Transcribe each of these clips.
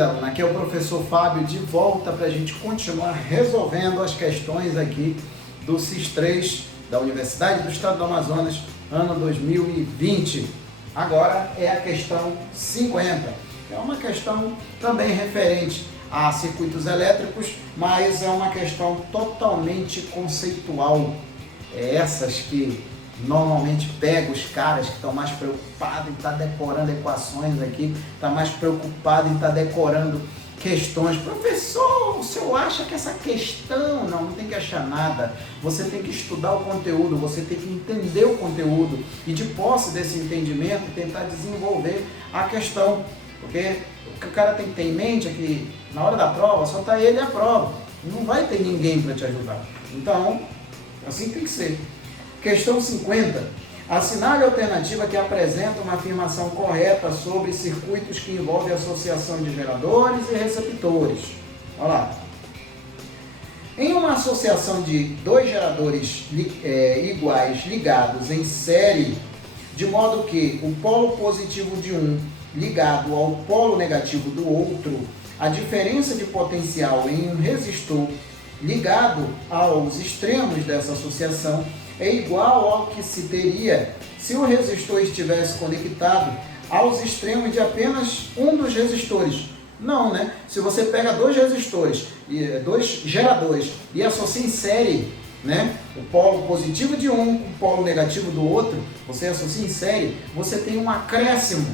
querida aluna, aqui é o professor Fábio de volta para a gente continuar resolvendo as questões aqui do SIS3 da Universidade do Estado do Amazonas, ano 2020. Agora é a questão 50. É uma questão também referente a circuitos elétricos, mas é uma questão totalmente conceitual. É essas que normalmente pega os caras que estão mais preocupados em estar decorando equações aqui, está mais preocupado em estar decorando questões. Professor, o senhor acha que essa questão... Não tem que achar nada. Você tem que estudar o conteúdo, você tem que entender o conteúdo e, de posse desse entendimento, tentar desenvolver a questão. Porque o que o cara tem que ter em mente é que na hora da prova só está ele e a prova. Não vai ter ninguém para te ajudar. Então, assim tem que ser. Questão 50. Assinale a alternativa que apresenta uma afirmação correta sobre circuitos que envolvem associação de geradores e receptores. Olha lá. Em uma associação de dois geradores iguais ligados em série, de modo que o polo positivo de um ligado ao polo negativo do outro, a diferença de potencial em um resistor ligado aos extremos dessa associação é igual ao que se teria se o resistor estivesse conectado aos extremos de apenas um dos resistores. Não, né? Se você pega dois resistores, dois geradores e associa em série, né? O polo positivo de um com o polo negativo do outro, você associa em série, você tem um acréscimo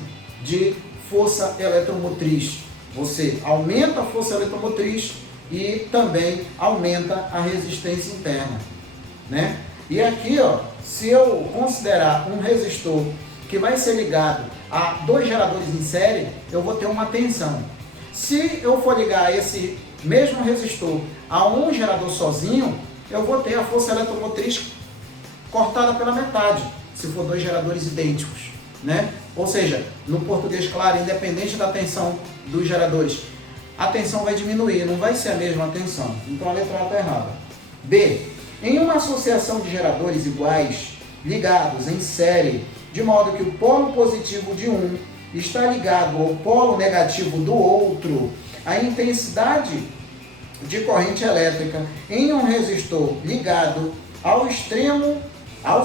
de força eletromotriz. Você aumenta a força eletromotriz e também aumenta a resistência interna, né? E aqui, ó, se eu considerar um resistor que vai ser ligado a dois geradores em série, eu vou ter uma tensão. Se eu for ligar esse mesmo resistor a um gerador sozinho, eu vou ter a força eletromotriz cortada pela metade, se for dois geradores idênticos, né? Ou seja, no português claro, independente da tensão dos geradores, a tensão vai diminuir, não vai ser a mesma tensão. Então a letra A está errada. B. Em uma associação de geradores iguais, ligados em série, de modo que o polo positivo de um está ligado ao polo negativo do outro, a intensidade de corrente elétrica em um resistor ligado aos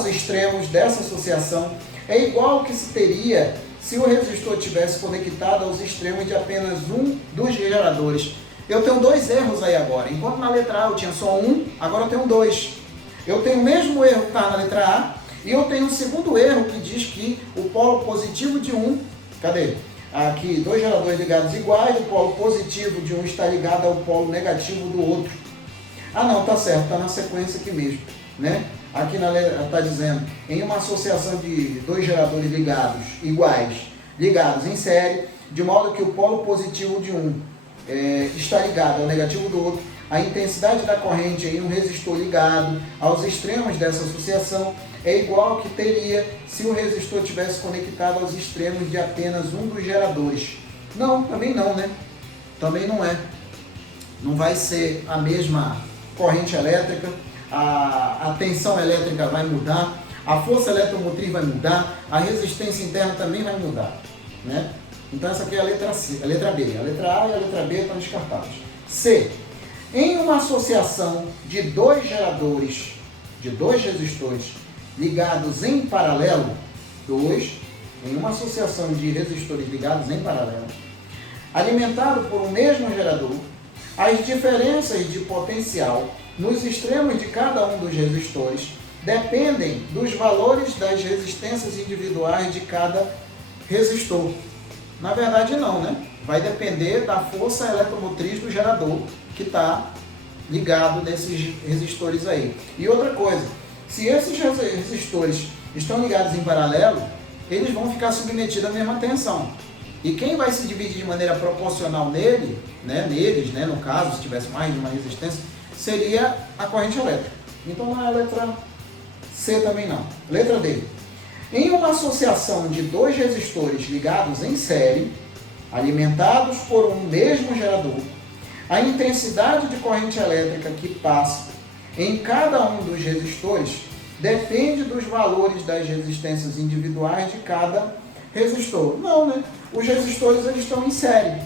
extremos dessa associação é igual ao que se teria se o resistor tivesse conectado aos extremos de apenas um dos geradores. Eu tenho dois erros aí agora. Enquanto na letra A eu tinha só um, agora eu tenho dois. Eu tenho o mesmo erro que está na letra A e eu tenho um segundo erro que diz que o polo positivo de um... Cadê? Aqui, dois geradores ligados iguais, o polo positivo de um está ligado ao polo negativo do outro. Ah não, tá certo, está na sequência aqui mesmo, né? Aqui na letra está dizendo, em uma associação de dois geradores ligados, iguais, ligados em série, de modo que o polo positivo de um está ligado ao negativo do outro, a intensidade da corrente em um resistor ligado aos extremos dessa associação é igual ao que teria se o resistor tivesse conectado aos extremos de apenas um dos geradores. Não, também não, né? Também não é. Não vai ser a mesma corrente elétrica, a tensão elétrica vai mudar, a força eletromotriz vai mudar, a resistência interna também vai mudar, né? Então essa aqui é a letra C, a letra B. A letra A e a letra B estão descartadas. C. Em uma associação de dois geradores, de dois resistores ligados em paralelo, em uma associação de resistores ligados em paralelo, alimentado por um mesmo gerador, as diferenças de potencial nos extremos de cada um dos resistores dependem dos valores das resistências individuais de cada resistor. Na verdade não, né? Vai depender da força eletromotriz do gerador que está ligado nesses resistores aí. E outra coisa, se esses resistores estão ligados em paralelo, eles vão ficar submetidos à mesma tensão. E quem vai se dividir de maneira proporcional neles, no caso, se tivesse mais de uma resistência, seria a corrente elétrica. Então não é a letra C também não. Letra D. Em uma associação de dois resistores ligados em série, alimentados por um mesmo gerador, a intensidade de corrente elétrica que passa em cada um dos resistores depende dos valores das resistências individuais de cada resistor. Não, né? Os resistores eles estão em série.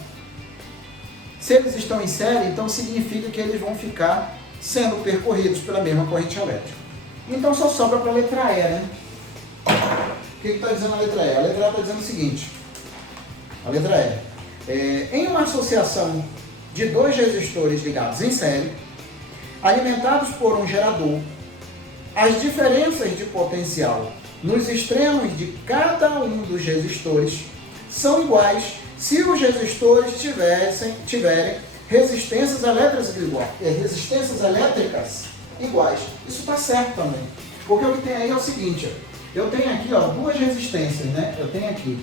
Se eles estão em série, então significa que eles vão ficar sendo percorridos pela mesma corrente elétrica. Então só sobra para a letra E, né? O que está dizendo a letra E? A letra E está dizendo o seguinte, a letra E. Em uma associação de dois resistores ligados em série, alimentados por um gerador, as diferenças de potencial nos extremos de cada um dos resistores são iguais se os resistores tiverem resistências elétricas iguais. Isso está certo também. Porque o que tem aí é o seguinte, eu tenho aqui duas resistências, né? Eu tenho aqui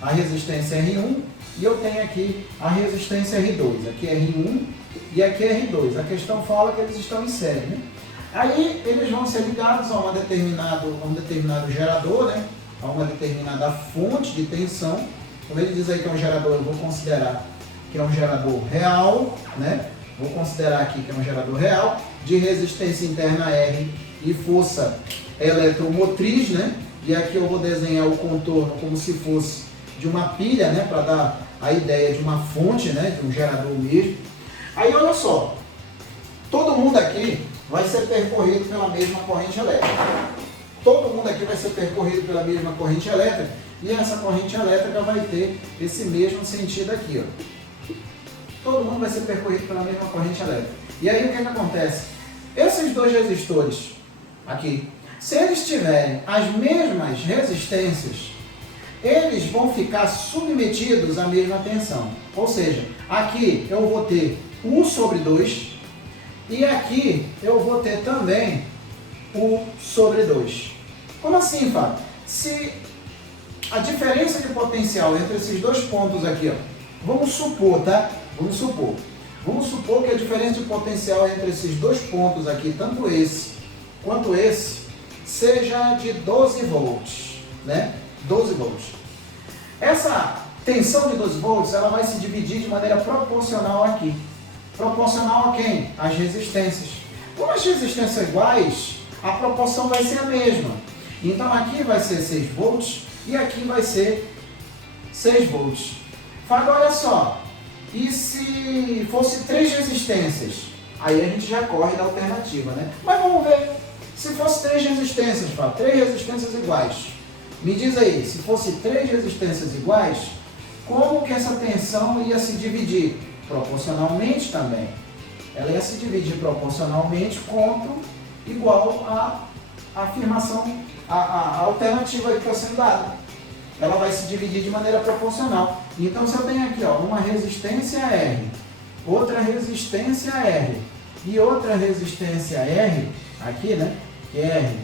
a resistência R1 e eu tenho aqui a resistência R2. Aqui é R1 e aqui é R2. A questão fala que eles estão em série, né? Aí eles vão ser ligados a um determinado gerador, né? A uma determinada fonte de tensão. Como ele diz aí que é um gerador, eu vou considerar que é um gerador real, né? Vou considerar aqui que é um gerador real, de resistência interna R e força eletromotriz, né? E aqui eu vou desenhar o contorno como se fosse de uma pilha, né? Para dar a ideia de uma fonte, né? De um gerador mesmo. Aí olha só, todo mundo aqui vai ser percorrido pela mesma corrente elétrica. Todo mundo aqui vai ser percorrido pela mesma corrente elétrica e essa corrente elétrica vai ter esse mesmo sentido aqui, ó. Todo mundo vai ser percorrido pela mesma corrente elétrica. E aí o que acontece? Esses dois resistores aqui, se eles tiverem as mesmas resistências, eles vão ficar submetidos à mesma tensão. Ou seja, aqui eu vou ter U sobre 2 e aqui eu vou ter também U sobre 2. Como assim, Fábio? Se a diferença de potencial entre esses dois pontos aqui, ó, vamos supor, tá? Vamos supor que a diferença de potencial entre esses dois pontos aqui, tanto esse quanto esse, seja de 12 volts, né? 12 volts. Essa tensão de 12 volts, ela vai se dividir de maneira proporcional aqui. Proporcional a quem? As resistências. Como as resistências são iguais, a proporção vai ser a mesma. Então aqui vai ser 6 volts e aqui vai ser 6 volts. Fábio, olha só, e se fosse 3 resistências? Aí a gente já corre da alternativa, né? Mas vamos ver, se fosse 3 resistências, Fábio, 3 resistências iguais. Me diz aí, se fosse 3 resistências iguais, como que essa tensão ia se dividir? Proporcionalmente também. Ela ia se dividir proporcionalmente igual à afirmação, a alternativa que está sendo dada. Ela vai se dividir de maneira proporcional. Então, se eu tenho aqui uma resistência R, outra resistência R e outra resistência R, aqui, né? R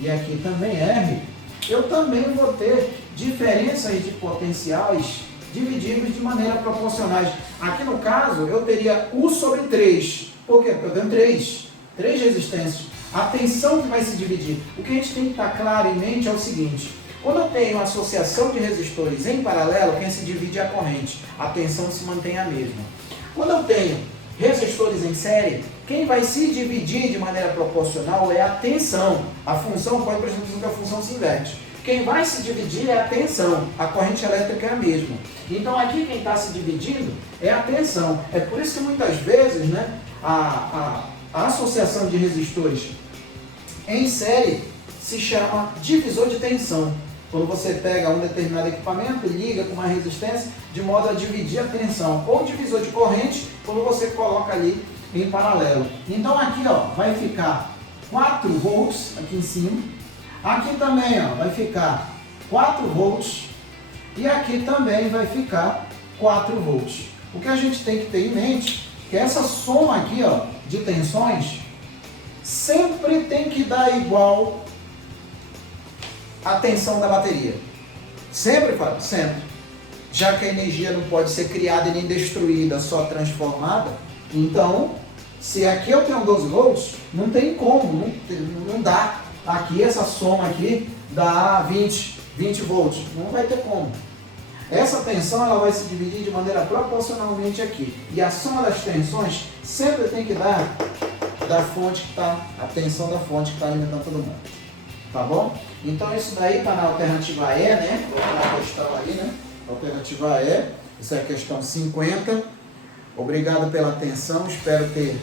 e aqui também R, eu também vou ter diferenças de potenciais divididos de maneira proporcionais. Aqui no caso, eu teria U sobre 3. Por quê? Porque eu tenho 3 resistências. A tensão que vai se dividir. O que a gente tem que estar claro em mente é o seguinte: quando eu tenho uma associação de resistores em paralelo, quem se divide é a corrente. A tensão se mantém a mesma. Quando eu tenho resistores em série, quem vai se dividir de maneira proporcional é a tensão. A função, pode prestar atenção que a função se inverte. Quem vai se dividir é a tensão, a corrente elétrica é a mesma. Então aqui quem está se dividindo é a tensão. É por isso que muitas vezes, né, a associação de resistores em série se chama divisor de tensão. Quando você pega um determinado equipamento e liga com uma resistência de modo a dividir a tensão. Ou divisor de corrente, quando você coloca ali em paralelo. Então aqui vai ficar 4 volts aqui em cima. Aqui também vai ficar 4 volts e aqui também vai ficar 4 volts. O que a gente tem que ter em mente é que essa soma aqui de tensões sempre tem que dar igual à tensão da bateria. Sempre, Fábio? Sempre. Já que a energia não pode ser criada e nem destruída, só transformada, então, se aqui eu tenho 12 volts, não tem como, não dá. Aqui, essa soma aqui dá 20 volts. Não vai ter como. Essa tensão ela vai se dividir de maneira proporcionalmente aqui. E a soma das tensões sempre tem que dar da fonte que está, a tensão da fonte que está alimentando todo mundo. Tá bom? Então isso daí está na alternativa E, né? Vou botar a questão aí, né? Alternativa E, isso é a questão 50. Obrigado pela atenção, espero ter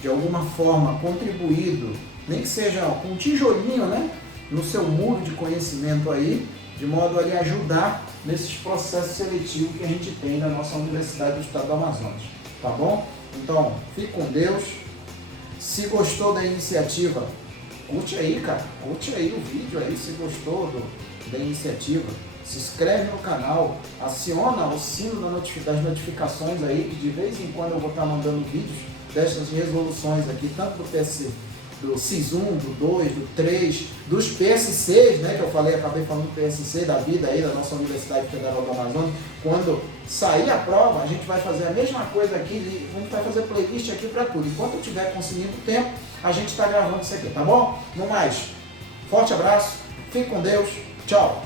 de alguma forma contribuído, nem que seja com um tijolinho, né, no seu muro de conhecimento aí, de modo a lhe ajudar nesses processos seletivos que a gente tem na nossa Universidade do Estado do Amazonas, tá bom? Então, fique com Deus. Se gostou da iniciativa, curte aí, cara, curte aí o vídeo aí, se gostou da iniciativa. Se inscreve no canal, aciona o sino das notificações aí, que de vez em quando eu vou estar mandando vídeos dessas resoluções aqui, tanto do PSC, do CIS1, do 2, do 3, dos PSCs, né, que eu falei, acabei falando do PSC da vida aí, da nossa Universidade Federal do Amazonas. Quando sair a prova, a gente vai fazer a mesma coisa aqui, a gente vai fazer playlist aqui para tudo. Enquanto eu estiver conseguindo tempo, a gente está gravando isso aqui, tá bom? No mais, forte abraço, fique com Deus, tchau!